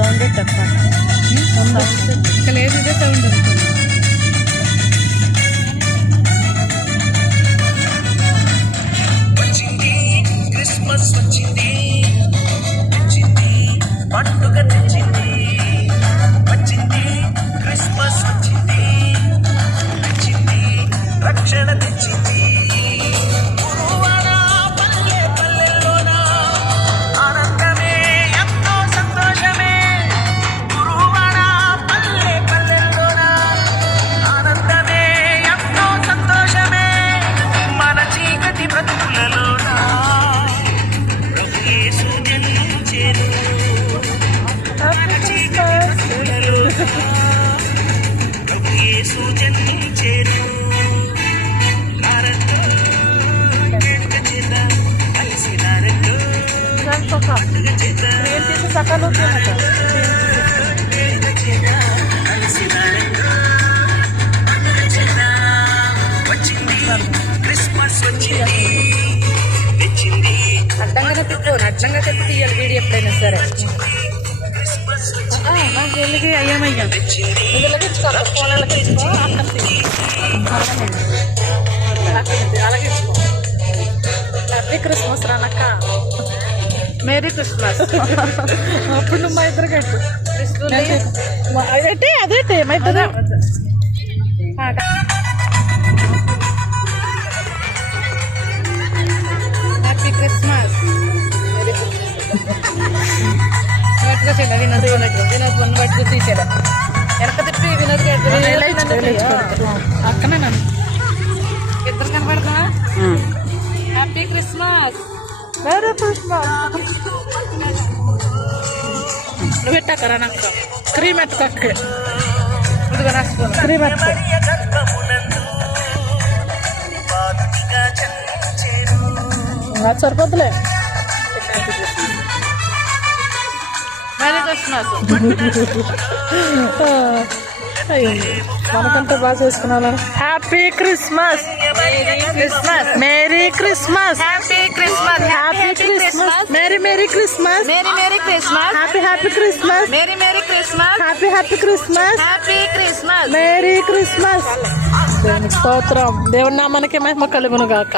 Sound చెప్పాలి ఇక్కడ లేదు, ఇదే సౌండ్ అనుకోండి. వచ్చింది క్రిస్మస్ వచ్చింది, వచ్చింది పండుగ తెచ్చింది. వచ్చింది క్రిస్మస్ వచ్చింది, తెచ్చింది రక్షణ తెచ్చింది. గురువాడ పల్లె పల్లెల్లోన ఆనందమే ఎంతో సంతోషమే. గురువాడ పల్లె పల్లెల్లోన ఆనందమే ఎంతో సంతోషమే. మన చీకటి బ్రతుకులలోన ప్రభు యేసు జన్మించెను. మన చీకటి బ్రతుకులలోన ప్రభు యేసు జన్మించెను. నారతో వేడుక చేద్దాం, కలిసి నారతో పండుగ చేద్దాం. వేడుక చేద్దాం, కలిసి నారతో పండుగ చేద్దాం. వచ్చింది క్రిస్మస్ వచ్చింది, తెచ్చింది అడ్డంగానే తిప్పుకోను, అడ్డంగా చెప్పి తీయాలి వీడియో ఎప్పుడైనా సరే. క్రిస్మస్ వచ్చింది, నాకు వెళ్ళి అయ్యామయ్యా తెచ్చింది అలాగే happy Christmas Ranakka, merry Christmas. అప్పుడు నువ్వు మా ఇద్దరు కట్టు అదేంటి అదేంటి మా ఇద్దరు. Happy Christmas. గట్టిగా చేయాలి, వినోద్ వినోద్ వన్ బట్టి తీసేలా వెనక తిప్పి వినోద్ అక్కనే నన్ను ఇద్దరు కనపడతా. Happy Christmas, merry Christmas. నువ్వు పెట్టాకరా నాకు క్రీమ్ ఎత్తుకొక్క, ఇదిగో రాసుకో క్రీమ్ ఎత్తుకో. మరియ గర్భమునందు బాలునిగా జన్మించెను. అది సరిపోతులే. Merry Christmas. మనకంటే బాగా చేసుకున్నాను. Happy Christmas, Christmas, merry Christmas, happy Christmas, happy Christmas, merry merry Christmas, merry merry Christmas, happy happy Christmas, merry merry Christmas, happy happy Christmas, happy Christmas, merry Christmas. దేవుని స్తోత్రం. దేవుని నామానికి మహిమ కలుగును గాక.